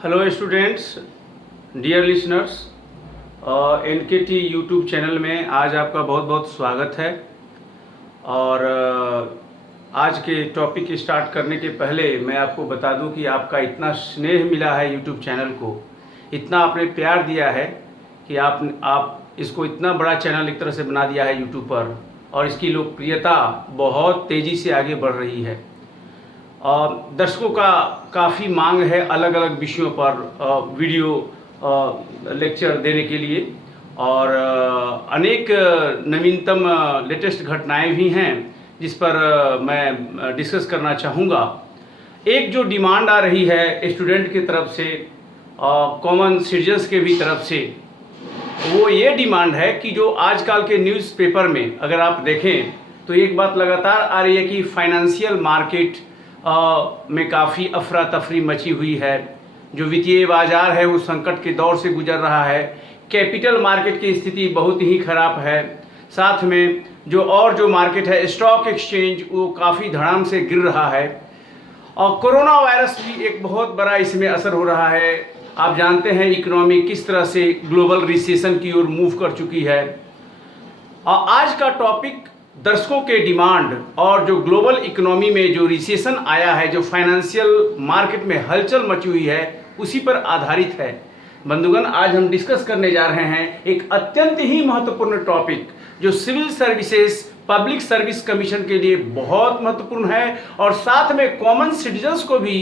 Hello students, dear listeners, NKT YouTube channel में आज आपका बहुत बहुत स्वागत है। और आज के टॉपिक स्टार्ट करने के पहले मैं आपको बता दूं कि आपका इतना स्नेह मिला है यूट्यूब चैनल को, इतना आपने प्यार दिया है कि आप इसको इतना बड़ा चैनल एक तरह से बना दिया है यूट्यूब पर, और इसकी लोकप्रियता बहुत तेज़ी से आगे बढ़ रही है। दर्शकों का काफ़ी मांग है अलग अलग विषयों पर वीडियो लेक्चर देने के लिए, और अनेक नवीनतम लेटेस्ट घटनाएं भी हैं जिस पर मैं डिस्कस करना चाहूँगा। एक जो डिमांड आ रही है स्टूडेंट की तरफ से, कॉमन सिटीजन्स के भी तरफ से, वो ये डिमांड है कि जो आजकल के न्यूज़पेपर में अगर आप देखें तो एक बात लगातार आ रही है कि फाइनेंशियल मार्केट में काफ़ी अफरा तफरी मची हुई है। जो वित्तीय बाजार है वो संकट के दौर से गुजर रहा है। कैपिटल मार्केट की स्थिति बहुत ही खराब है। साथ में जो मार्केट है स्टॉक एक्सचेंज, वो काफ़ी धड़ाम से गिर रहा है। और कोरोना वायरस भी एक बहुत बड़ा इसमें असर हो रहा है। आप जानते हैं इकोनॉमी किस तरह से ग्लोबल रिसेशन की ओर मूव कर चुकी है। और आज का टॉपिक दर्शकों के डिमांड और जो ग्लोबल इकोनॉमी में जो रिसेशन आया है, जो फाइनेंशियल मार्केट में हलचल मची हुई है, उसी पर आधारित है। बंधुगण, आज हम डिस्कस करने जा रहे हैं एक अत्यंत ही महत्वपूर्ण टॉपिक जो civil services public service commission के लिए बहुत महत्वपूर्ण है, और साथ में कॉमन सिटीजन्स को भी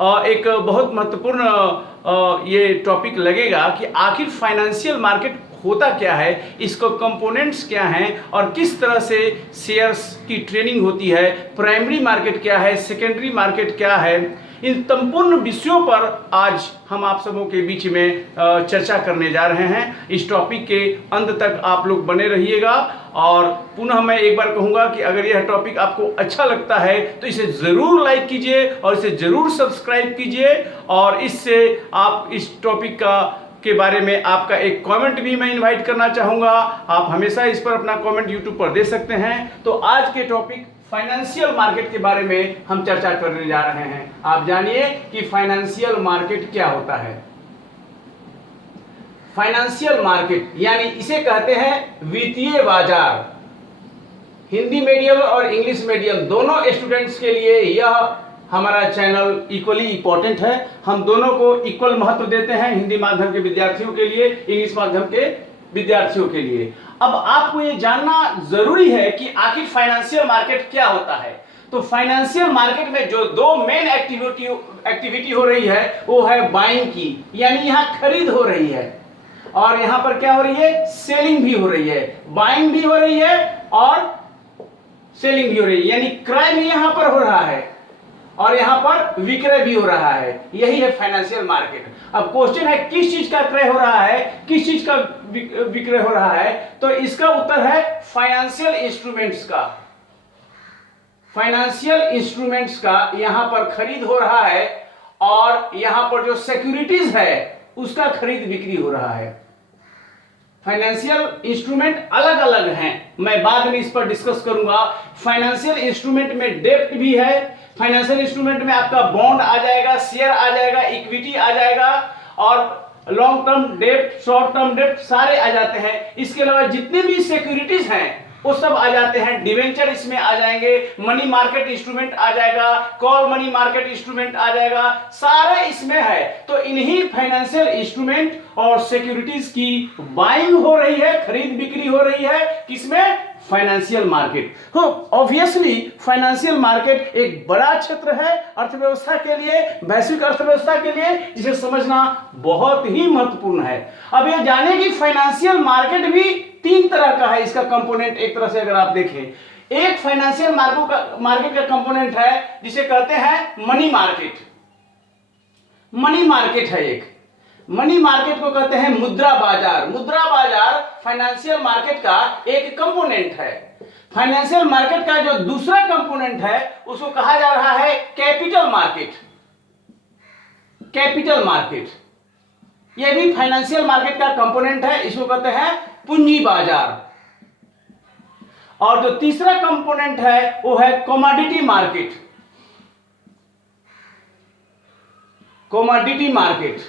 एक बहुत महत्वपूर्ण ये टॉपिक लगेगा कि आखिर फाइनेंशियल मार्केट होता क्या है, इसको कंपोनेंट्स क्या हैं, और किस तरह से शेयर्स की ट्रेडिंग होती है, प्राइमरी मार्केट क्या है, सेकेंडरी मार्केट क्या है। इन संपूर्ण विषयों पर आज हम आप सबों के बीच में चर्चा करने जा रहे हैं। इस टॉपिक के अंत तक आप लोग बने रहिएगा। और पुनः मैं एक बार कहूँगा कि अगर यह टॉपिक आपको अच्छा लगता है तो इसे ज़रूर लाइक कीजिए और इसे ज़रूर सब्सक्राइब कीजिए, और इससे आप इस टॉपिक के बारे में आपका एक कमेंट भी मैं इनवाइट करना चाहूँगा। आप हमेशा इस पर अपना कमेंट यूट्यूब पर दे सकते हैं। तो आज के टॉपिक फाइनेंशियल मार्केट के बारे में हम चर्चा करने जा रहे हैं। आप जानिए कि फाइनेंशियल मार्केट क्या होता है। फाइनेंशियल मार्केट यानी इसे कहते हैं वित्तीय बाजार। हिंदी मीडियम और इंग्लिश मीडियम दोनों स्टूडेंट्स के लिए यह हमारा चैनल इक्वली इंपॉर्टेंट है। हम दोनों को इक्वल महत्व देते हैं, हिंदी माध्यम के विद्यार्थियों के लिए, इंग्लिश माध्यम के विद्यार्थियों के लिए। अब आपको ये जानना जरूरी है कि आखिर फाइनेंशियल मार्केट क्या होता है। तो फाइनेंशियल मार्केट में जो दो मेन एक्टिविटी हो रही है वो है बाइंग की, यानी यहाँ खरीद हो रही है, और यहाँ पर क्या हो रही है, सेलिंग भी हो रही है। बाइंग भी हो रही है और सेलिंग भी हो रही है, यानी क्रय भी यहाँ पर हो रहा है और यहाँ पर विक्रय भी हो रहा है। यही है फाइनेंशियल मार्केट। अब क्वेश्चन है किस चीज का क्रय हो रहा है, किस चीज का विक्रय हो रहा है, तो इसका उत्तर है फाइनेंशियल इंस्ट्रूमेंट्स का। फाइनेंशियल इंस्ट्रूमेंट्स का यहाँ पर खरीद हो रहा है, और यहाँ पर जो सिक्योरिटीज है उसका खरीद बिक्री हो रहा है। फाइनेंशियल इंस्ट्रूमेंट अलग अलग हैं, मैं बाद में इस पर डिस्कस करूंगा। फाइनेंशियल इंस्ट्रूमेंट में डेब्ट भी है। फाइनेंशियल इंस्ट्रूमेंट में आपका बॉन्ड आ जाएगा, शेयर आ जाएगा, इक्विटी आ जाएगा, और लॉन्ग टर्म डेब्ट, शॉर्ट टर्म डेब्ट सारे आ जाते हैं। इसके अलावा जितने भी सिक्योरिटीज हैं वो सब आ जाते हैं। डिवेंचर इसमें आ जाएंगे, मनी मार्केट इंस्ट्रूमेंट आ जाएगा, कॉल मनी मार्केट इंस्ट्रूमेंट आ जाएगा, सारे इसमें है। तो इन्हीं फाइनेंशियल इंस्ट्रूमेंट और सिक्योरिटीज की बाइंग हो रही है, खरीद बिक्री हो रही है। किसमें? Financial market. Obviously financial market एक बड़ा क्षेत्र है अर्थव्यवस्था के लिए, वैश्विक अर्थव्यवस्था के लिए, जिसे समझना बहुत ही महत्वपूर्ण है। अब ये जाने कि फाइनेंशियल मार्केट भी तीन तरह का है। इसका कंपोनेंट एक तरह से अगर आप देखें, एक फाइनेंशियल मार्केट का कंपोनेंट है जिसे कहते हैं मनी मार्केट। मनी मार्केट है एक। मनी मार्केट को कहते हैं मुद्रा बाजार। मुद्रा बाजार फाइनेंशियल मार्केट का एक कंपोनेंट है। फाइनेंशियल मार्केट का जो दूसरा कंपोनेंट है उसको कहा जा रहा है कैपिटल मार्केट। कैपिटल मार्केट यह भी फाइनेंशियल मार्केट का कंपोनेंट है, इसको कहते हैं पूंजी बाजार। और जो तीसरा कंपोनेंट है वो है कमोडिटी मार्केट। कमोडिटी मार्केट,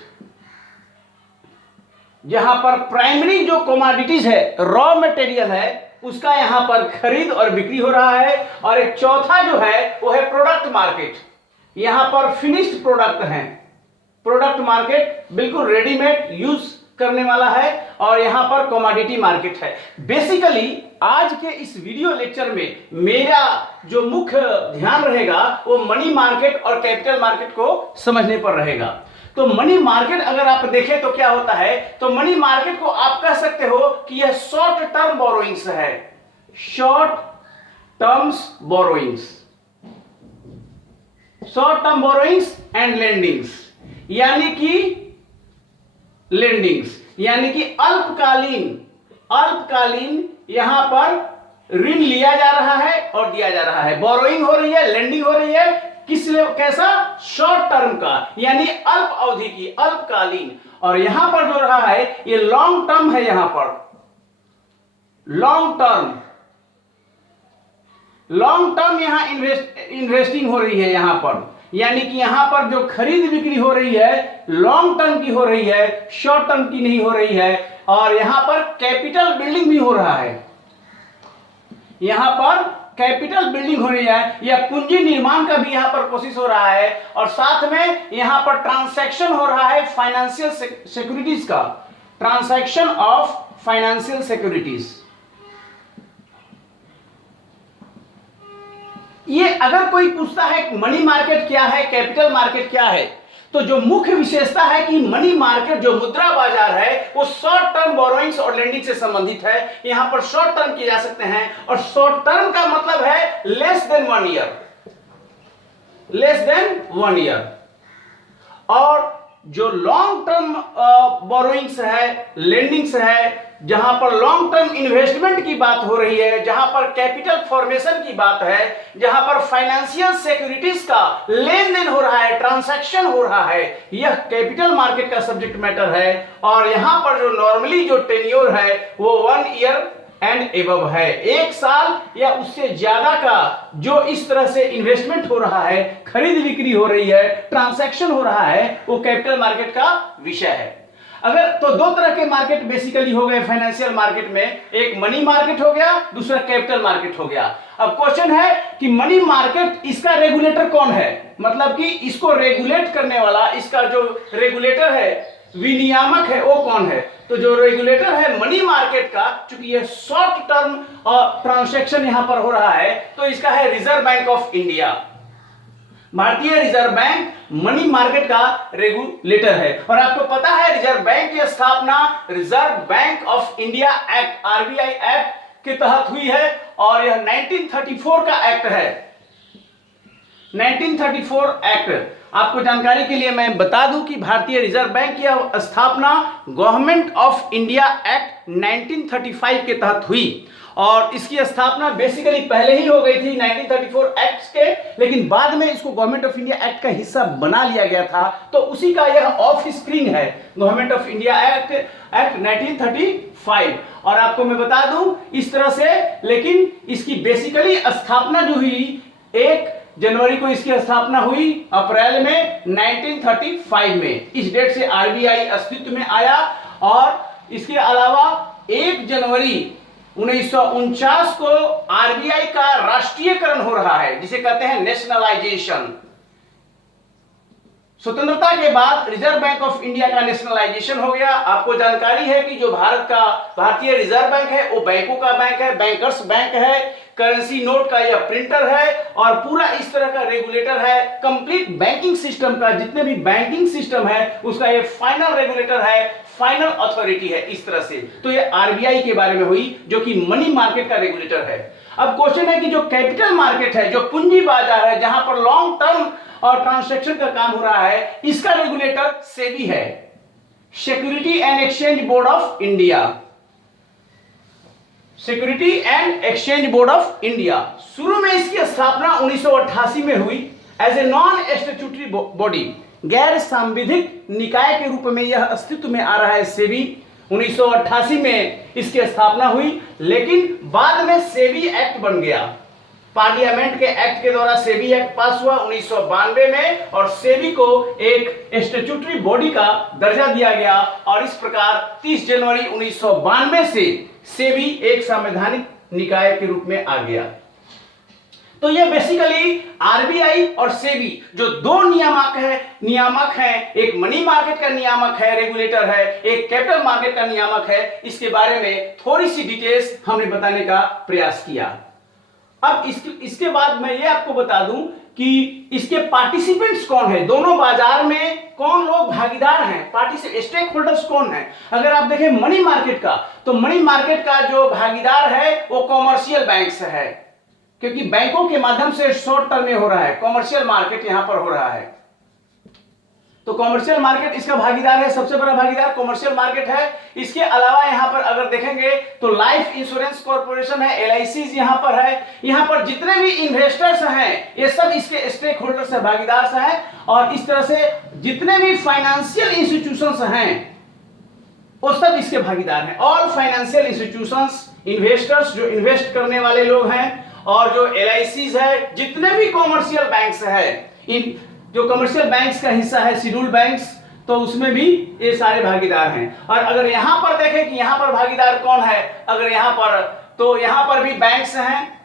जहां पर प्राइमरी जो कमोडिटीज है, रॉ मटेरियल है, उसका यहां पर खरीद और बिक्री हो रहा है। और एक चौथा जो है वो है प्रोडक्ट मार्केट, यहां पर फिनिश्ड प्रोडक्ट हैं। प्रोडक्ट मार्केट बिल्कुल रेडीमेड यूज करने वाला है, और यहां पर कमोडिटी मार्केट है। बेसिकली आज के इस वीडियो लेक्चर में मेरा जो मुख्य ध्यान रहेगा वो मनी मार्केट और कैपिटल मार्केट को समझने पर रहेगा। तो मनी मार्केट अगर आप देखें तो क्या होता है, तो मनी मार्केट को आप कह सकते हो कि यह शॉर्ट टर्म बोरोइंग्स है, short terms borrowings, short term borrowings and lendings, यानी कि लेंडिंग्स यानी कि अल्पकालीन यहां पर ऋण लिया जा रहा है और दिया जा रहा है, बोरोइंग हो रही है, लेंडिंग हो रही है, किस कैसा, शॉर्ट टर्म का, यानी अल्प अवधि की, अल्पकालीन। और यहां पर जो रहा है ये लॉन्ग टर्म है, यहां पर लॉन्ग टर्म यहां इन्वेस्टिंग हो रही है यहां पर, यानी कि यहां पर जो खरीद बिक्री हो रही है लॉन्ग टर्म की हो रही है, शॉर्ट टर्म की नहीं हो रही है। और यहां पर कैपिटल बिल्डिंग भी हो रहा है, यहां पर कैपिटल बिल्डिंग हो रही है, या पूंजी निर्माण का भी यहां पर कोशिश हो रहा है। और साथ में यहां पर ट्रांसैक्शन हो रहा है फाइनेंशियल सिक्योरिटीज का, ट्रांसैक्शन ऑफ फाइनेंशियल सिक्योरिटीज। ये अगर कोई पूछता है मनी मार्केट क्या है, कैपिटल मार्केट क्या है, तो जो मुख्य विशेषता है कि मनी मार्केट जो मुद्रा बाजार है वो शॉर्ट टर्म बोरोइंग्स और लेंडिंग से संबंधित है। यहां पर शॉर्ट टर्म किए जा सकते हैं, और शॉर्ट टर्म का मतलब है लेस देन 1 ईयर। और जो लॉन्ग टर्म बोरोइंग्स है, लेंडिंग्स है, जहां पर लॉन्ग टर्म इन्वेस्टमेंट की बात हो रही है, जहां पर कैपिटल फॉर्मेशन की बात है, जहां पर फाइनेंशियल सिक्योरिटीज का लेन देन हो रहा है, ट्रांसैक्शन हो रहा है, यह कैपिटल मार्केट का सब्जेक्ट मैटर है। और यहां पर जो नॉर्मली जो टेन्योर है वो 1 ईयर एंड एबव है, 1 साल या उससे ज्यादा का जो इस तरह से इन्वेस्टमेंट हो रहा है, खरीद बिक्री हो रही है, ट्रांसैक्शन हो रहा है, वो कैपिटल मार्केट का विषय है। अगर तो 2 तरह के मार्केट बेसिकली हो गए फाइनेंशियल मार्केट में, एक मनी मार्केट हो गया, दूसरा कैपिटल मार्केट हो गया। अब क्वेश्चन है कि मनी मार्केट इसका रेगुलेटर कौन है, मतलब कि इसको रेगुलेट करने वाला, इसका जो रेगुलेटर है, विनियामक है, वो कौन है। तो जो रेगुलेटर है मनी मार्केट का, चूंकि ये शॉर्ट टर्म ट्रांसैक्शन यहां पर हो रहा है, तो इसका है रिजर्व बैंक ऑफ इंडिया। भारतीय रिजर्व बैंक मनी मार्केट का रेगुलेटर है। और आपको पता है रिजर्व बैंक की स्थापना reserve bank of India act, RBI act के तहत हुई है, और यह 1934 का एक्ट है, 1934 एक्ट। आपको जानकारी के लिए मैं बता दूं कि भारतीय रिजर्व बैंक की स्थापना गवर्नमेंट ऑफ इंडिया एक्ट 1935 के तहत हुई, और इसकी स्थापना बेसिकली पहले ही हो गई थी 1934 एक्ट के, लेकिन बाद में इसको गवर्नमेंट ऑफ इंडिया एक्ट का हिस्सा बना लिया गया था, तो उसी का यह ऑफ स्क्रीन है, गवर्नमेंट ऑफ इंडिया एक्ट 1935। और आपको मैं बता दूं इस तरह से, लेकिन इसकी बेसिकली स्थापना जो हुई 1 जनवरी को इसकी स्थापना हुई, अप्रैल में 1935 में, इस डेट से आरबीआई अस्तित्व में आया। और इसके अलावा 1 जनवरी 1949 को आरबीआई का राष्ट्रीयकरण हो रहा है, जिसे कहते हैं नेशनलाइजेशन। स्वतंत्रता के बाद रिजर्व बैंक ऑफ इंडिया का नेशनलाइजेशन हो गया। आपको जानकारी है कि जो भारत का भारतीय रिजर्व बैंक है वो बैंकों का बैंक है, बैंकर्स बैंक है, करेंसी नोट का यह प्रिंटर है, और पूरा इस तरह का रेगुलेटर है। कंप्लीट बैंकिंग सिस्टम का, जितने भी बैंकिंग सिस्टम है उसका ये फाइनल रेगुलेटर है, फाइनल अथॉरिटी है, इस तरह से। तो ये आरबीआई के बारे में हुई, जो कि मनी मार्केट का रेगुलेटर है। अब क्वेश्चन है कि जो कैपिटल मार्केट है, जो पूंजी बाजार है, जहां पर लॉन्ग टर्म और ट्रांसैक्शन का काम हो रहा है, इसका रेगुलेटर सेबी है, security and exchange board of India, security and exchange board of India. शुरू में इसकी स्थापना 1988 में हुई as a non statutory body, गैर सांविधिक निकाय के रूप में यह अस्तित्व में आ रहा है सेबी। 1988 में इसकी स्थापना हुई, लेकिन बाद में सेबी एक्ट बन गया, पार्लियामेंट के एक्ट के द्वारा सेबी एक्ट पास हुआ 1992 में, और सेबी को एक स्टैट्यूटरी बॉडी का दर्जा दिया गया, और इस प्रकार 30 जनवरी 1992 से सेबी एक संवैधानिक निकाय के रूप में आ गया। तो ये बेसिकली आरबीआई और सेबी जो दो नियामक हैं, एक मनी मार्केट का नियामक है, रेगुलेटर है, एक कैपिटल मार्केट का नियामक है, इसके बारे में थोड़ी सी डिटेल्स हमने बताने का प्रयास किया। अब इसके बाद मैं ये आपको बता दूं कि इसके पार्टिसिपेंट्स कौन है, दोनों बाजार में कौन लोग भागीदार हैं, स्टेक होल्डर्स कौन है। अगर आप देखें मनी मार्केट का, तो मनी मार्केट का जो भागीदार है वो कॉमर्शियल बैंक्स है, क्योंकि बैंकों के माध्यम से शॉर्ट टर्म में हो रहा है, कॉमर्शियल मार्केट यहां पर हो रहा है। तो कॉमर्शियल मार्केट इसका भागीदार है, सबसे बड़ा भागीदार कॉमर्शियल मार्केट है। इसके अलावा यहां पर अगर देखेंगे तो लाइफ इंश्योरेंस कॉर्पोरेशन है, एलआईसी यहां पर है। यहां पर जितने भी इन्वेस्टर्स हैं ये सब इसके स्टेक होल्डर्स है, भागीदार हैं। और इस तरह से जितने भी फाइनेंशियल इंस्टीट्यूशंस हैं वो सब इसके भागीदार हैं। ऑल फाइनेंशियल इंस्टीट्यूशंस, इन्वेस्टर्स जो इन्वेस्ट करने वाले लोग हैं, और जो एलआईसीज है, जितने भी कॉमर्शियल बैंक्स है, इन जो कमर्शियल बैंक्स का हिस्सा है शेड्यूल्ड बैंक्स, तो उसमें भी ये सारे भागीदार हैं। और अगर यहां पर देखें कि यहां पर भागीदार कौन है, अगर यहां पर, तो यहां पर भी बैंक्स हैं,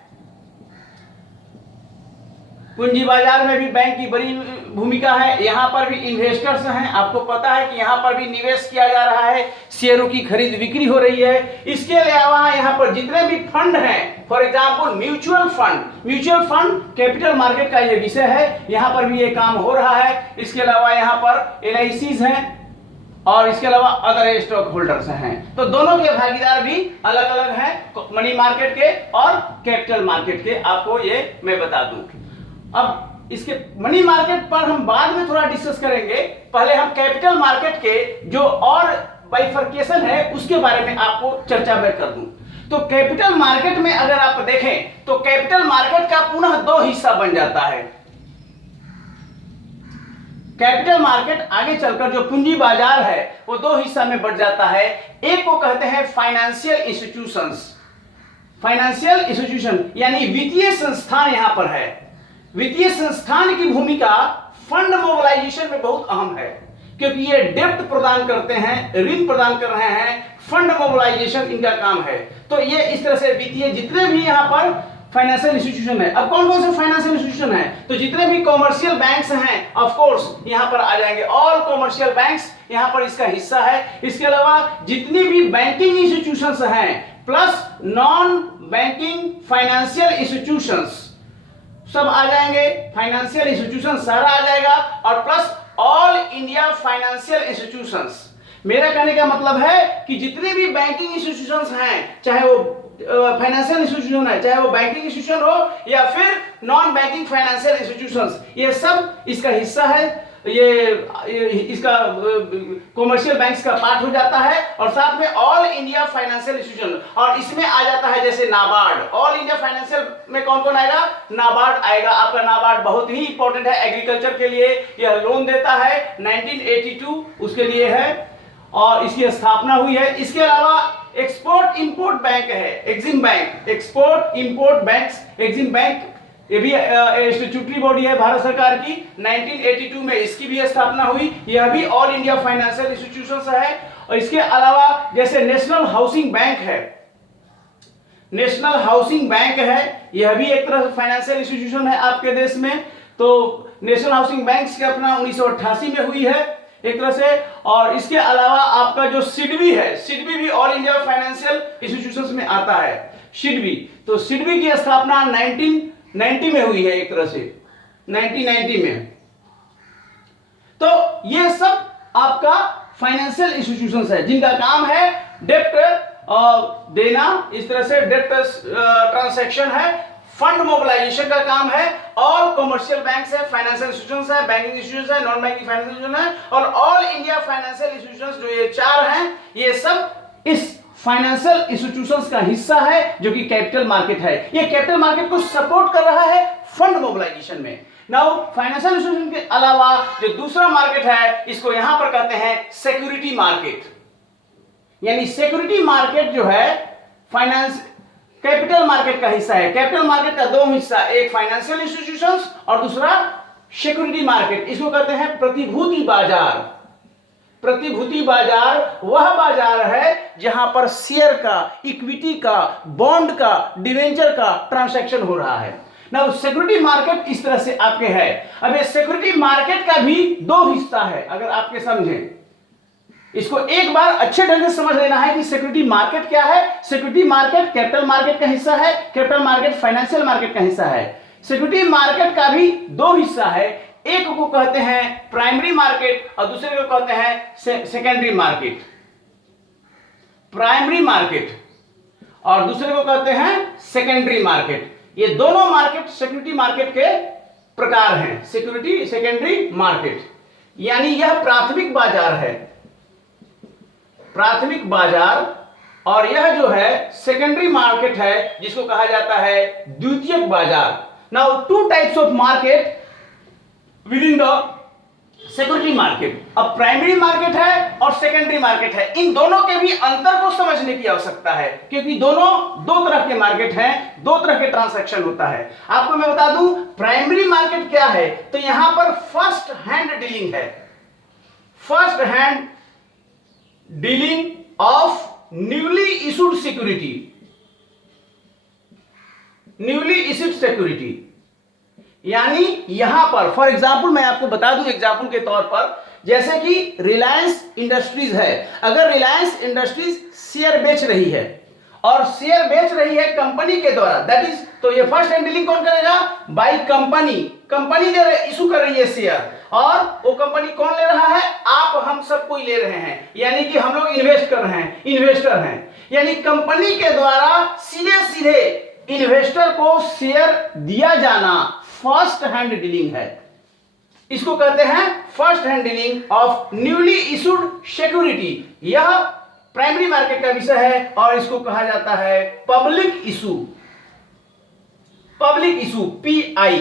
पूंजी बाजार में भी बैंक की बड़ी भूमिका है। यहां पर भी इन्वेस्टर्स हैं, आपको पता है कि यहां पर भी निवेश किया जा रहा है, शेयरों की खरीद बिक्री हो रही है। इसके अलावा यहां पर जितने भी फंड हैं, for example mutual fund capital market का ये विषय है, यहां पर भी ये काम हो रहा है। इसके अलावा यहां पर एलआईसीज हैं, और इसके अलावा अदर स्टॉक होल्डर्स हैं। तो दोनों के भागीदार भी अलग अलग हैं, मनी मार्केट के और कैपिटल मार्केट के, आपको ये मैं बता दूं। अब इसके मनी मार्केट पर हम बाद में थोड़ा डिस्कस करेंगे, पहले हम कैपिटल मार्केट के जो और बाइफर्केशन है उसके बारे में आपको चर्चा मैं कर दूं। तो कैपिटल मार्केट में अगर आप देखें तो कैपिटल मार्केट का पुनः दो हिस्सा बन जाता है। कैपिटल मार्केट आगे चलकर जो पूंजी बाजार है वो दो हिस्सा में बढ़ जाता है। एक को कहते हैं फाइनेंशियल इंस्टीट्यूशन यानी वित्तीय संस्थान यहां पर है। वित्तीय संस्थान की भूमिका फंड मोबिलाइजेशन में बहुत अहम है, क्योंकि ये डेब्ट प्रदान करते हैं, ऋण प्रदान कर रहे हैं, फंड मोबिलाइजेशन इनका काम है। तो ये इस तरह से वित्तीय जितने भी यहाँ पर फाइनेंशियल इंस्टीट्यूशन है। अब कौन कौन से फाइनेंशियल इंस्टीट्यूशन है, तो जितने भी कॉमर्शियल बैंक्स हैं ऑफ कोर्स यहाँ पर आ जाएंगे, ऑल कॉमर्शियल बैंक्स यहाँ पर इसका हिस्सा है। इसके अलावा जितनी भी बैंकिंग इंस्टीट्यूशंस हैं plus non banking financial institutions सब आ जाएंगे, फाइनेंशियल इंस्टीट्यूशन सारा आ जाएगा, और plus all India financial institutions. मेरा कहने का मतलब है कि जितने भी बैंकिंग इंस्टीट्यूशंस हैं, चाहे वो फाइनेंशियल इंस्टीट्यूशन है, चाहे वो बैंकिंग इंस्टीट्यूशन हो या फिर नॉन बैंकिंग फाइनेंशियल इंस्टीट्यूशंस, ये सब इसका हिस्सा है। ये इसका कॉमर्शियल बैंक्स का पार्ट हो जाता है, और साथ में ऑल इंडिया फाइनेंशियल इंस्टीट्यूशन, और इसमें आ जाता है जैसे नाबार्ड। ऑल इंडिया फाइनेंशियल में कौन कौन आएगा, नाबार्ड आएगा। आपका नाबार्ड बहुत ही इंपॉर्टेंट है एग्रीकल्चर के लिए, यह लोन देता है, 1982 उसके लिए है और इसकी स्थापना हुई है। इसके अलावा एक्सपोर्ट इंपोर्ट बैंक है, EXIM bank, export import banks, EXIM bank, ये भी स्टैट्यूटरी बॉडी है भारत सरकार की, 1982 में इसकी भी स्थापना हुई। यह भी ऑल इंडिया फाइनेंशियल इंस्टीट्यूशंस है। और इसके अलावा जैसे नेशनल हाउसिंग बैंक है, नेशनल हाउसिंग बैंक है, यह भी एक तरह से फाइनेंशियल इंस्टीट्यूशन है आपके देश में। तो नेशनल हाउसिंग बैंक की अपना 1988 में हुई है एक तरह से। और इसके अलावा आपका जो सिडबी है, सिडबी भी ऑल इंडिया फाइनेंशियल इंस्टीट्यूशंस में आता है, सिडबी। तो सिडबी की स्थापना 1990 में हुई है एक तरह से, 1990 में। तो ये सब आपका फाइनेंशियल इंस्टीट्यूशंस है जिनका काम है डेब्ट देना, इस तरह से डेब्ट ट्रांसैक्शन है, फंड मोबिलाइजेशन का काम है। ऑल कमर्शियल बैंक्स है, फाइनेंशियल इंस्टीट्यूशंस है, बैंकिंग इंस्टीट्यूशंस है, नॉन बैंकिंग फाइनेंशियल इंस्टीट्यूशन है, और ऑल इंडिया फाइनेंशियल इंस्टीट्यूशंस जो ये चार हैं, ये सब इस फाइनेंशियल इंस्टीट्यूशंस का हिस्सा है जो कि कैपिटल मार्केट है। ये कैपिटल मार्केट को सपोर्ट कर रहा है फंड मोबिलाइजेशन में। नाउ फाइनेंशियल इंस्टीट्यूशन के अलावा जो दूसरा मार्केट है, इसको यहां पर कहते हैं सिक्योरिटी मार्केट। यानी सिक्योरिटी मार्केट जो है फाइनेंस कैपिटल मार्केट का हिस्सा है। कैपिटल मार्केट का दो हिस्सा, एक फाइनेंशियल इंस्टीट्यूशंस और दूसरा सिक्योरिटी मार्केट। इसको कहते हैं प्रतिभूति बाजार। प्रतिभूति बाजार वह बाजार है जहां पर शेयर का, इक्विटी का, बॉन्ड का, डिवेंचर का ट्रांसैक्शन हो रहा है ना। सिक्योरिटी मार्केट इस तरह से आपके है। अब ये सिक्योरिटी मार्केट का भी दो हिस्सा है, अगर आपके समझें इसको एक बार अच्छे ढंग से समझ लेना है कि सिक्योरिटी मार्केट क्या है। सिक्योरिटी मार्केट कैपिटल मार्केट का हिस्सा है, कैपिटल मार्केट फाइनेंशियल मार्केट का हिस्सा है। सिक्योरिटी मार्केट का भी दो हिस्सा है, एक को कहते हैं प्राइमरी मार्केट और दूसरे को कहते हैं सेकेंडरी मार्केट। प्राइमरी मार्केट और दूसरे को कहते हैं सेकेंडरी मार्केट। ये दोनों मार्केट सिक्योरिटी मार्केट के प्रकार हैं, सिक्योरिटी सेकेंडरी मार्केट। यानी यह प्राथमिक बाजार है, प्राथमिक बाजार, और यह जो है सेकेंडरी मार्केट है जिसको कहा जाता है द्वितीयक बाजार। Now two types of market with in the security market. अब प्राइमरी मार्केट है और सेकेंडरी मार्केट है। इन दोनों के भी अंतर को समझने की आवश्यकता है क्योंकि दोनों दो तरह के मार्केट हैं, दो तरह के ट्रांसैक्शन होता है। आपको मैं बता दूं प्राइमरी मार्केट क्या है, तो यहां पर फर्स्ट हैंड डीलिंग है, first hand dealing of newly issued security, newly issued security. यानी यहां पर फॉर एग्जांपल मैं आपको बता दूं एग्जांपल के तौर पर, जैसे कि रिलायंस इंडस्ट्रीज है। अगर रिलायंस इंडस्ट्रीज शेयर बेच रही है और शेयर बेच रही है कंपनी के द्वारा, दैट इज, तो ये फर्स्ट हैंड डीलिंग कौन करेगा, बाय कंपनी। कंपनी जो इशू कर रही है शेयर, और वो कंपनी कौन ले रहा है, आप हम सब कोई ले रहे हैं, यानी कि हम लोग इन्वेस्ट कर रहे हैं, इन्वेस्टर हैं। यानी कंपनी के द्वारा सीधे सीधे इन्वेस्टर को शेयर दिया जाना फर्स्ट हैंड डीलिंग है। इसको कहते हैं first hand dealing of newly issued security. यह प्राइमरी मार्केट का विषय है और इसको कहा जाता है public issue, public issue pi.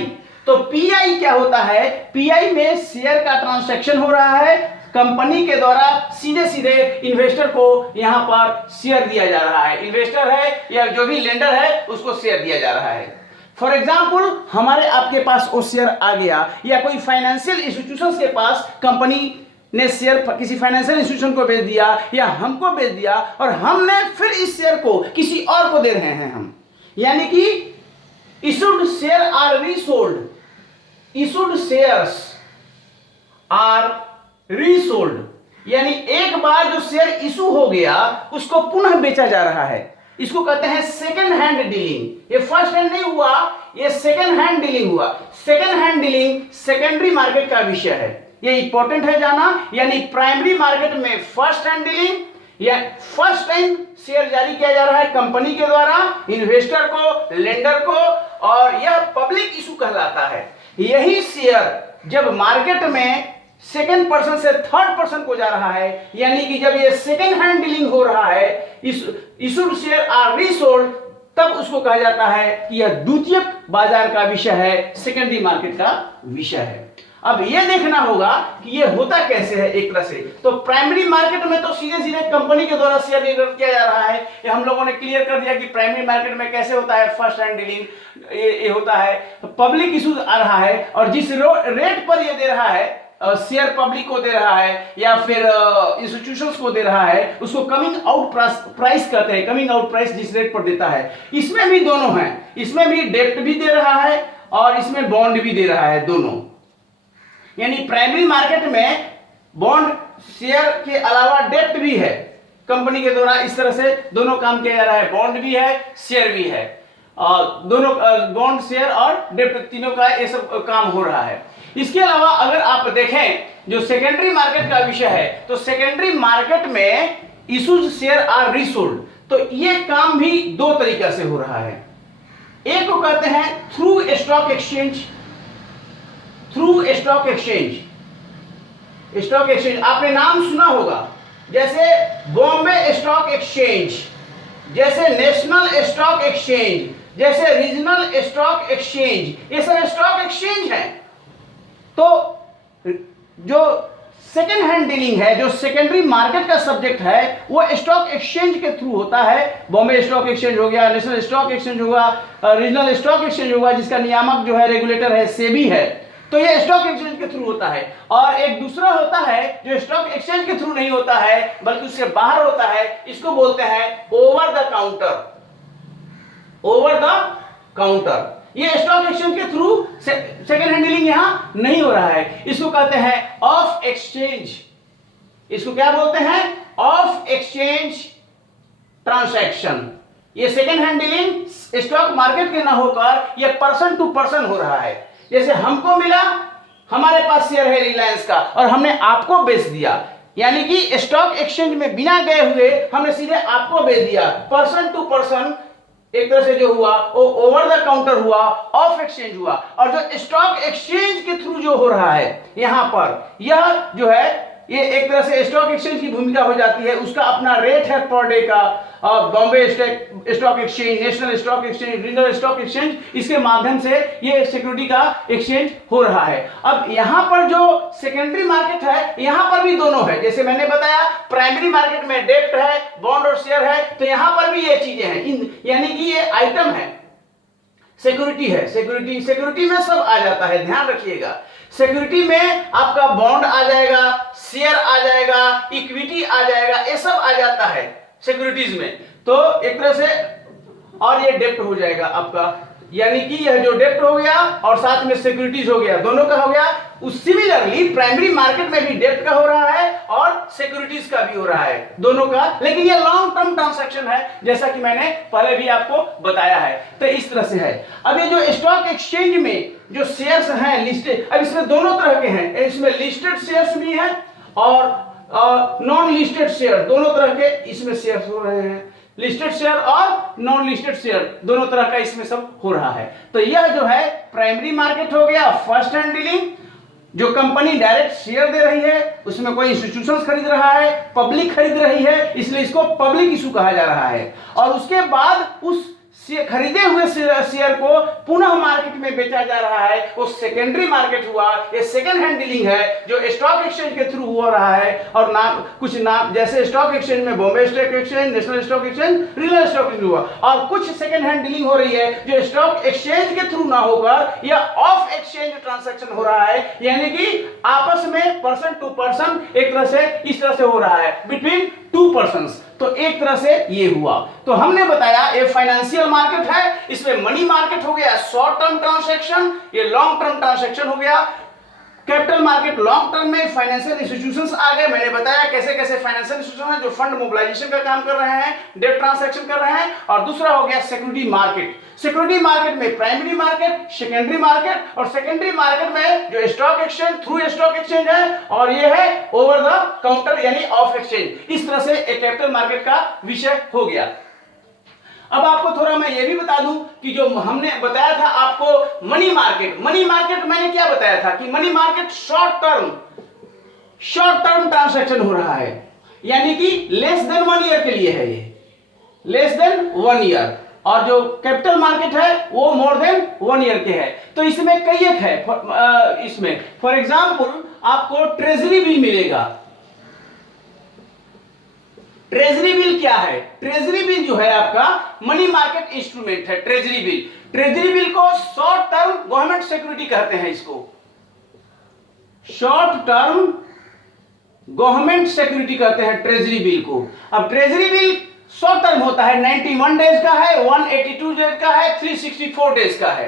तो पीआई क्या होता है, पीआई में शेयर का ट्रांसैक्शन हो रहा है, कंपनी के द्वारा सीधे सीधे इन्वेस्टर को यहां पर शेयर दिया जा रहा है। इन्वेस्टर है या जो भी लेंडर है उसको शेयर दिया जा रहा है। फॉर एग्जाम्पल हमारे आपके पास वो शेयर आ गया, या कोई फाइनेंशियल इंस्टीट्यूशन के पास कंपनी ने शेयर किसी फाइनेंशियल इंस्टीट्यूशन को बेच दिया या हमको बेच दिया, और हमने फिर इस शेयर को किसी और को दे रहे हैं हम, यानी कि issued share are resold, issued shares are resold. यानी एक बार जो शेयर इशू हो गया उसको पुनः बेचा जा रहा है, इसको कहते हैं सेकेंड हैंड डीलिंग। ये फर्स्ट हैंड नहीं हुआ, ये सेकेंड हैंड डीलिंग हुआ। Second hand dealing secondary market का विषय है, ये इंपॉर्टेंट है जाना। यानी प्राइमरी मार्केट में फर्स्ट हैंड डीलिंग, या फर्स्ट टाइम शेयर जारी किया जा रहा है कंपनी के द्वारा इन्वेस्टर को, लेंडर को, और यह पब्लिक इशू कहलाता है। यही शेयर जब मार्केट में सेकेंड पर्सन से थर्ड पर्सन को जा रहा है, यानी कि जब ये सेकेंड हैंड डीलिंग हो रहा है, इशूड शेयर आर रीसोल्ड, तब उसको कहा जाता है कि यह द्वितीयक बाजार का विषय है, सेकेंडरी मार्केट का विषय है। अब यह देखना होगा कि यह होता कैसे है एक तरह से। तो प्राइमरी मार्केट में तो सीधे सीधे कंपनी के द्वारा शेयर किया जा रहा है, ये हम लोगों ने क्लियर कर दिया कि प्राइमरी मार्केट में कैसे होता है फर्स्ट हैंड डीलिंग, ये होता है पब्लिक इशू आ रहा है, और जिस रेट पर ये दे रहा है शेयर पब्लिक को दे रहा है या फिर इंस्टीट्यूशंस को दे रहा है, उसको कमिंग आउट प्राइस कहते हैं। कमिंग आउट प्राइस जिस रेट पर देता है, इसमें भी दोनों हैं, इसमें भी डेब्ट भी दे रहा है और इसमें बॉन्ड भी दे रहा है, दोनों। यानी प्राइमरी मार्केट में बॉन्ड शेयर के अलावा डेब्ट भी है कंपनी के द्वारा, इस तरह से दोनों काम किया जा रहा है, बॉन्ड भी है, शेयर भी है, दोनों बॉन्ड, शेयर और डेब्ट तीनों का ये सब काम हो रहा है। इसके अलावा अगर आप देखें जो सेकेंडरी मार्केट का विषय है, तो सेकेंडरी मार्केट में इशूड शेयर आर रीसोल्ड, तो ये काम भी दो तरीका से हो रहा है। एक को कहते हैं through stock exchange, through stock exchange. Stock exchange आपने नाम सुना होगा, जैसे बॉम्बे स्टॉक एक्सचेंज, जैसे नेशनल स्टॉक एक्सचेंज, जैसे रीजनल स्टॉक एक्सचेंज, ये सब स्टॉक एक्सचेंज हैं। तो जो सेकेंड हैंड डीलिंग है, जो सेकेंडरी मार्केट का सब्जेक्ट है, वो स्टॉक एक्सचेंज के थ्रू होता है। बॉम्बे स्टॉक एक्सचेंज हो गया, नेशनल स्टॉक एक्सचेंज होगा, रीजनल स्टॉक एक्सचेंज होगा, जिसका नियामक जो है, रेगुलेटर है, सेबी है। तो ये स्टॉक एक्सचेंज के थ्रू होता है। और एक दूसरा होता है जो स्टॉक एक्सचेंज के थ्रू नहीं होता है बल्कि उससे बाहर होता है, इसको बोलते हैं over the counter. Over the counter, ये स्टॉक एक्सचेंज के थ्रू सेकेंड हैंड डीलिंग यहां नहीं हो रहा है, इसको कहते हैं ऑफ एक्सचेंज। इसको क्या बोलते हैं? Off exchange transaction. ये second hand dealing stock market के ना होकर ये पर्सन टू पर्सन हो रहा है। जैसे हमको मिला, हमारे पास शेयर है रिलायंस का और हमने आपको बेच दिया, यानी कि स्टॉक एक्सचेंज में बिना गए हुए हमने सीधे आपको बेच दिया। पर्सन टू पर्सन एक तरह से जो हुआ वो ओवर द काउंटर हुआ, ऑफ एक्सचेंज हुआ। और जो स्टॉक एक्सचेंज के थ्रू जो हो रहा है यहां पर, यह जो है ये एक तरह से स्टॉक एक्सचेंज की भूमिका हो जाती है। उसका अपना रेट है पर डे का। Bombay stock exchange, national stock exchange, regional stock exchange, इसके माध्यम से ये सिक्योरिटी का एक्सचेंज हो रहा है। अब यहां पर जो सेकेंडरी मार्केट है, यहां पर भी दोनों है। जैसे मैंने बताया प्राइमरी मार्केट में डेब्ट है, बॉन्ड और शेयर है, तो यहां पर भी ये चीजें हैं, यानी कि ये आइटम है, सिक्योरिटी है। सिक्योरिटी में सब आ जाता है, ध्यान रखिएगा। सिक्योरिटी में आपका बॉन्ड आ जाएगा, शेयर आ जाएगा, इक्विटी आ जाएगा, ये सब आ जाता है सिक्योरिटीज में। तो एक तरह से, और ये डेब्ट हो जाएगा आपका, यानी कि यह जो डेब्ट हो गया और साथ में सिक्योरिटीज हो गया, दोनों का हो गया। सिमिलरली प्राइमरी मार्केट में भी डेब्ट का हो रहा है और सिक्योरिटीज का भी हो रहा है, दोनों का। लेकिन ये लॉन्ग टर्म ट्रांजैक्शन है, जैसा कि मैंने पहले भी आपको बताया है। तो इस तरह से है। अब ये जो स्टॉक एक्सचेंज में जो शेयर्स हैं लिस्टेड, अब इसमें दोनों तरह के हैं। इसमें लिस्टेड शेयर्स भी हैं और नॉन लिस्टेड शेयर, दोनों तरह के इसमें शेयर्स हो रहे हैं। लिस्टेड शेयर और नॉन लिस्टेड शेयर दोनों तरह का इसमें सब हो रहा है। तो यह जो है प्राइमरी मार्केट हो गया, फर्स्ट हैंड डीलिंग, जो कंपनी डायरेक्ट शेयर दे रही है, उसमें कोई इंस्टीट्यूशंस खरीद रहा है, पब्लिक खरीद रही है, इसलिए इसको पब्लिक इशू कहा जा रहा है। और उसके बाद उस खरीदे हुए शेयर को पुनः मार्केट में बेचा जा रहा है, वो सेकेंडरी मार्केट हुआ। ये सेकेंड हैंड डीलिंग है जो स्टॉक एक्सचेंज के थ्रू हो रहा है। और कुछ नाम जैसे स्टॉक एक्सचेंज में Bombay stock exchange, national stock exchange, regional stock exchange हुआ। और कुछ सेकेंड हैंड डीलिंग हो रही है जो स्टॉक एक्सचेंज के थ्रू ना होकर या ऑफ एक्सचेंज ट्रांजैक्शन हो रहा है, यानी कि आपस में पर्सन टू पर्सन एक तरह से इस तरह से हो रहा है, बिटवीन टू पर्सन्स। तो एक तरह से ये हुआ। तो हमने बताया ये फाइनेंशियल मार्केट है, इसमें मनी मार्केट हो गया शॉर्ट टर्म ट्रांजैक्शन, ये लॉन्ग टर्म ट्रांजैक्शन हो गया। कैपिटल मार्केट लॉन्ग टर्म में फाइनेंशियल इंस्टीट्यूशंस आ गए। मैंने बताया कैसे कैसे फाइनेंशियल इंस्टीट्यूशन है जो फंड मोबिलाइजेशन का काम कर रहे हैं, डेट ट्रांजैक्शन कर रहे हैं। और दूसरा हो गया सिक्योरिटी मार्केट। सिक्योरिटी मार्केट में प्राइमरी मार्केट, सेकेंडरी मार्केट, और सेकेंडरी मार्केट में जो stock exchange through stock exchange है, और ये है ओवर द काउंटर यानी ऑफ एक्सचेंज। इस तरह से एक कैपिटल मार्केट का विषय हो गया। अब आपको थोड़ा मैं ये भी बता दूं कि जो हमने बताया था आपको मनी मार्केट मैंने क्या बताया था कि money market short term transaction हो रहा है, यानी कि लेस देन 1 ईयर के लिए है, ये लेस देन 1 ईयर। और जो कैपिटल मार्केट है वो मोर देन 1 ईयर के है। तो इसमें कई एक है। इसमें फॉर एग्जांपल आपको ट्रेजरी बिल मिलेगा। ट्रेजरी बिल क्या है? ट्रेजरी बिल जो है आपका मनी मार्केट इंस्ट्रूमेंट है। ट्रेजरी बिल को शॉर्ट टर्म गवर्नमेंट सिक्योरिटी कहते हैं। इसको शॉर्ट टर्म गवर्नमेंट सिक्योरिटी कहते हैं ट्रेजरी बिल को। अब ट्रेजरी बिल शॉर्ट टर्म होता है, 91 डेज का है, 182 डेज का है, 364 डेज का है।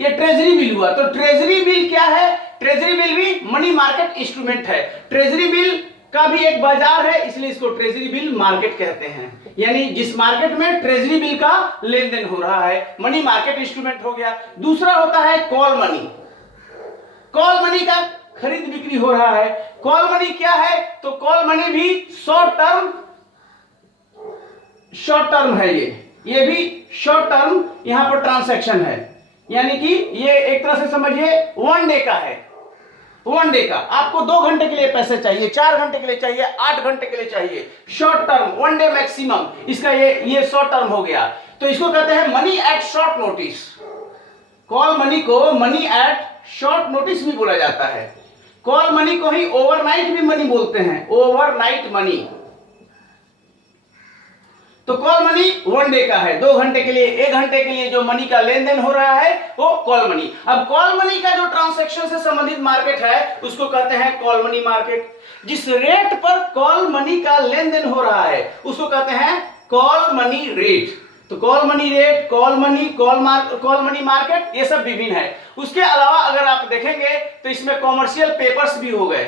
ये ट्रेजरी बिल हुआ। तो ट्रेजरी बिल क्या है? ट्रेजरी बिल भी मनी मार्केट इंस्ट्रूमेंट है। ट्रेजरी बिल का भी एक बाजार है, इसलिए इसको ट्रेजरी बिल मार्केट कहते हैं। यानी जिस मार्केट में ट्रेजरी बिल का लेन देन हो रहा है, मनी मार्केट इंस्ट्रूमेंट हो गया। दूसरा होता है कॉल मनी। कॉल मनी का खरीद बिक्री हो रहा है। कॉल मनी क्या है? तो कॉल मनी भी शॉर्ट टर्म है। ये भी शॉर्ट टर्म यहां पर ट्रांजैक्शन है, यानी कि ये एक तरह से समझिए 1 डे का है। 1 डे का आपको 2 घंटे के लिए पैसे चाहिए, 4 घंटे के लिए चाहिए, 8 घंटे के लिए चाहिए। शॉर्ट टर्म 1 डे मैक्सिमम, इसका ये शॉर्ट टर्म हो गया। तो इसको कहते हैं money at short notice. Call money को मनी एट शॉर्ट नोटिस भी बोला जाता है। कॉल मनी को ही ओवरनाइट भी मनी बोलते हैं, ओवरनाइट मनी। तो कॉल मनी 1 डे का है, 2 घंटे के लिए, 1 घंटे के लिए जो मनी का लेन देन हो रहा है वो कॉल मनी। अब कॉल मनी का जो ट्रांसैक्शन से संबंधित मार्केट है उसको कहते हैं कॉल मनी मार्केट। जिस रेट पर कॉल मनी का लेन देन हो रहा है उसको कहते हैं कॉल मनी रेट। तो call money rate, call money, call money market, ये सब विभिन्न है। उसके अलावा अगर आप देखेंगे तो इसमें कॉमर्शियल पेपर्स भी हो गए।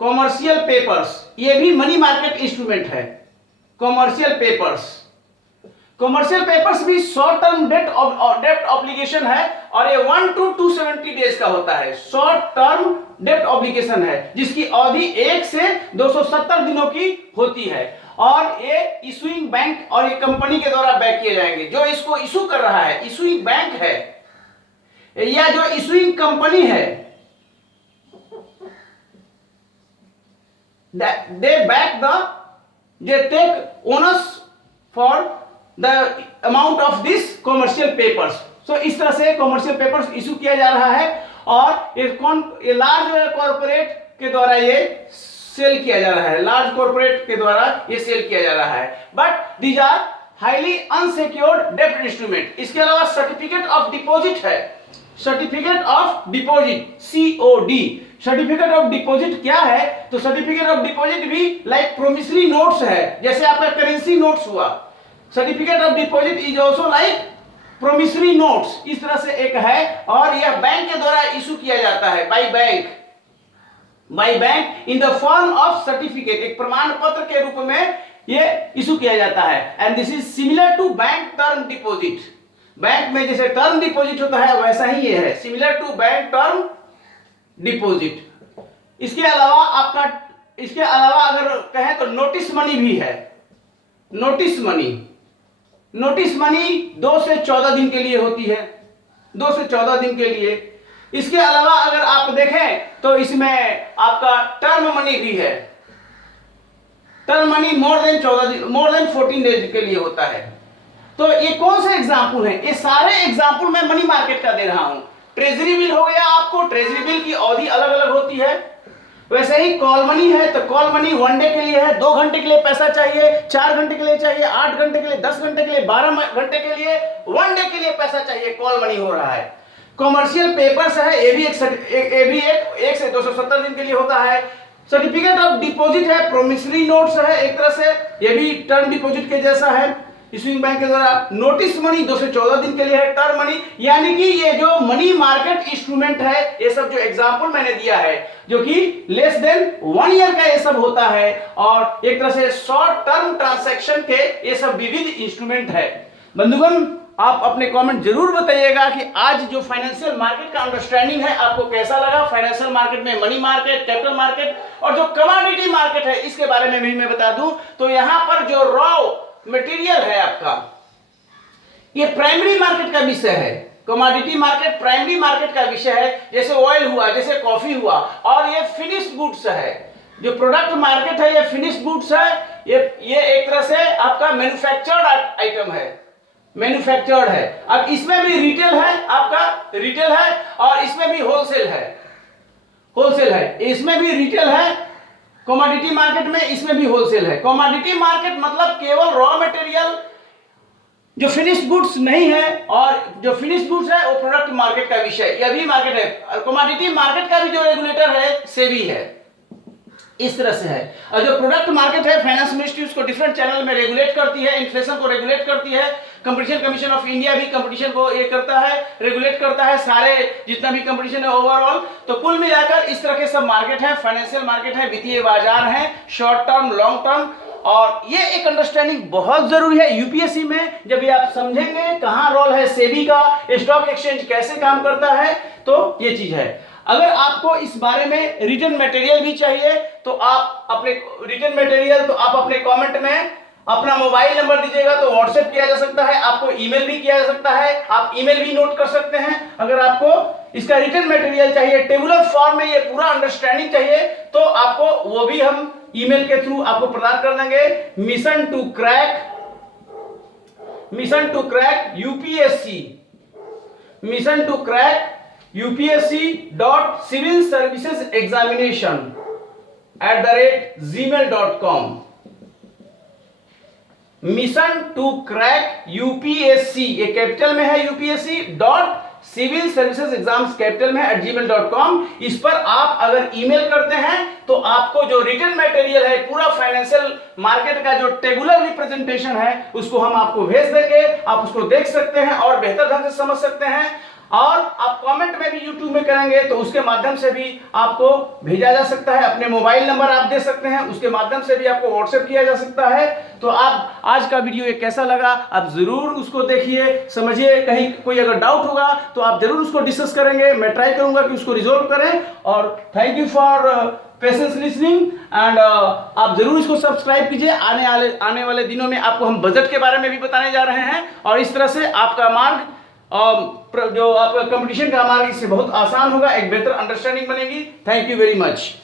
कॉमर्शियल पेपर्स ये भी मनी मार्केट इंस्ट्रूमेंट है। कॉमर्शियल पेपर्स, कॉमर्शियल पेपर्स भी शॉर्ट टर्म डेट ऑब्लिगेशन है और ये 1 to 270 डेज का होता है। शॉर्ट टर्म डेट ऑब्लिगेशन है जिसकी अवधि 1 से 270 दिनों की होती है और ये इशूइंग बैंक और ये कंपनी के द्वारा बैक किए जाएंगे। जो इसको इशू कर रहा है इशूइंग बैंक है या जो इशूइंग कंपनी है, they take onus for the amount of this commercial papers। so इस तरह से कॉमर्शियल पेपर्स इशू किया जा रहा है और ये लार्ज कॉर्पोरेट के द्वारा ये सेल किया जा रहा है, लार्ज कॉर्पोरेट के द्वारा ये सेल किया जा रहा है। But these are highly unsecured डेब्ट इंस्ट्रूमेंट। इसके अलावा सर्टिफिकेट ऑफ डिपॉजिट है, certificate of deposit, COD। Certificate of deposit क्या है? तो सर्टिफिकेट ऑफ डिपॉजिट भी लाइक प्रोमिसरी नोट्स है, जैसे आपका करेंसी नोट्स हुआ। Certificate of deposit is also like promissory notes, इस तरह से एक है और यह बैंक के द्वारा इशू किया जाता है by bank in the form of certificate, एक प्रमाण पत्र के रूप में ये इशू किया जाता है। And this is similar to bank term deposit. Bank में जैसे टर्म डिपॉजिट होता है वैसा ही ये है, similar to bank term deposit. इसके अलावा अगर कहें तो नोटिस मनी भी है। नोटिस मनी 2 से 14 दिन के लिए होती है, 2 से 14 दिन के लिए। इसके अलावा अगर आप देखें तो इसमें आपका टर्म मनी भी है। Term money more than 14 days के लिए होता है। तो ये कौन से एग्जाम्पल हैं? ये सारे एग्जाम्पल मैं मनी मार्केट का दे रहा हूं। ट्रेजरी बिल हो गया, आपको ट्रेजरी बिल की अवधि अलग अलग होती है। वैसे ही कॉल मनी है तो कॉल मनी 1 डे के लिए है, 2 घंटे के लिए पैसा चाहिए, 4 घंटे के लिए चाहिए, 8 घंटे के लिए, 10 घंटे के लिए, 12 घंटे के लिए, 1 डे के लिए पैसा चाहिए, कॉल मनी हो रहा है। कॉमर्शियल पेपर्स है, ये भी 1 से 270 दिन के लिए होता है। सर्टिफिकेट ऑफ डिपॉजिट है, प्रोमिसरी नोट्स है, एक तरह से ये भी टर्म डिपॉजिट के जैसा है, इशूइंग बैंक के द्वारा। नोटिस मनी 2 से 14 दिन के लिए है, टर्म मनी। यानी कि ये जो मनी मार्केट इंस्ट्रूमेंट है, ये सब जो एग्जांपल मैंने दिया है जो कि लेस देन 1 ईयर का ये सब होता है और एक तरह से शॉर्ट टर्म ट्रांजैक्शन के ये सब विविध इंस्ट्रूमेंट है। बंधुगण, आप अपने कमेंट जरूर बताइएगा कि आज जो फाइनेंशियल मार्केट का अंडरस्टैंडिंग है आपको कैसा लगा। फाइनेंशियल मार्केट में मनी मार्केट, कैपिटल मार्केट और जो कमोडिटी मार्केट है इसके बारे में भी मैं बता दूं तो यहां पर जो रॉ मटेरियल है आपका, ये प्राइमरी मार्केट का विषय है। कमोडिटी मार्केट प्राइमरी मार्केट का विषय है, जैसे ऑयल हुआ, जैसे कॉफी हुआ, और ये फिनिश्ड गुड्स है। जो प्रोडक्ट मार्केट है ये फिनिश्ड गुड्स है, ये एक तरह से आपका मैन्युफैक्चर्ड आइटम है, मैन्युफैक्चर्ड है। अब इसमें भी रिटेल है, आपका रिटेल है और इसमें भी होलसेल है, होलसेल है, इसमें भी रिटेल है। कमोडिटी मार्केट में इसमें भी होलसेल है। कमोडिटी मार्केट मतलब केवल रॉ मटेरियल जो फिनिश्ड गुड्स नहीं है, और जो फिनिश्ड गुड्स है वो प्रोडक्ट मार्केट का विषय, यह भी मार्केट है। कमोडिटी मार्केट का भी जो रेगुलेटर है सेबी है, इस तरह से है। और जो प्रोडक्ट मार्केट है फाइनेंस मिनिस्ट्री उसको डिफरेंट चैनल में रेगुलेट करती है, इन्फ्लेशन को रेगुलेट करती है। कंपटीशन कमीशन ऑफ इंडिया भी कंपटीशन को ये करता है, रेगुलेट करता है, सारे जितना भी कंपटीशन है ओवरऑल। तो कुल मिलाकर इस तरह के सब मार्केट है, फाइनेंशियल मार्केट है, वित्तीय बाजार है, शॉर्ट टर्म, लॉन्ग टर्म। और ये एक अंडरस्टैंडिंग बहुत जरूरी है यूपीएससी में। जब ये आप समझेंगे कहां रोल है सेबी का, स्टॉक एक्सचेंज कैसे काम करता है, तो ये चीज है। अगर आपको इस बारे में रिटन मटेरियल भी चाहिए तो आप अपने रिटन मटेरियल तो आप अपने कमेंट में अपना मोबाइल नंबर दीजिएगा तो व्हाट्सएप किया जा सकता है, आपको ईमेल भी किया जा सकता है, आप ईमेल भी नोट कर सकते हैं। अगर आपको इसका रिटन मटेरियल चाहिए, टेबुलर फॉर्म में ये पूरा अंडरस्टैंडिंग चाहिए, तो आपको वो भी हम ईमेल के थ्रू आपको प्रदान कर देंगे। Mission to crack UPSC, mission to crack upsc.civilservicesexamination@gmail.com। Mission to crack UPSC, ये कैपिटल में है, UPSC dot civil services exams capital में @gmail.com। इस पर आप अगर ईमेल करते हैं तो आपको जो रिटन मटेरियल है, पूरा फाइनेंशियल मार्केट का जो टेबुलर रिप्रेजेंटेशन है, उसको हम आपको भेज देंगे। आप उसको देख सकते हैं और बेहतर ढंग से समझ सकते हैं। और आप कमेंट में भी YouTube में करेंगे तो उसके माध्यम से भी आपको भेजा जा सकता है। अपने मोबाइल नंबर आप दे सकते हैं, उसके माध्यम से भी आपको व्हाट्सएप किया जा सकता है। तो आप आज का वीडियो ये कैसा लगा आप जरूर उसको देखिए, समझिए। कहीं कोई अगर डाउट होगा तो आप जरूर उसको डिस्कस करेंगे। मैं ट्राई करूंगा कि उसको रिजोल्व करें। और thank you for patience listening and आप जरूर इसको सब्सक्राइब कीजिए। आने वाले दिनों में आपको हम बजट के बारे में भी बताने जा रहे हैं और इस तरह से आपका मार्ग जो आपका कंपटीशन का मार्ग इससे बहुत आसान होगा, एक बेहतर अंडरस्टैंडिंग बनेगी। Thank you very much.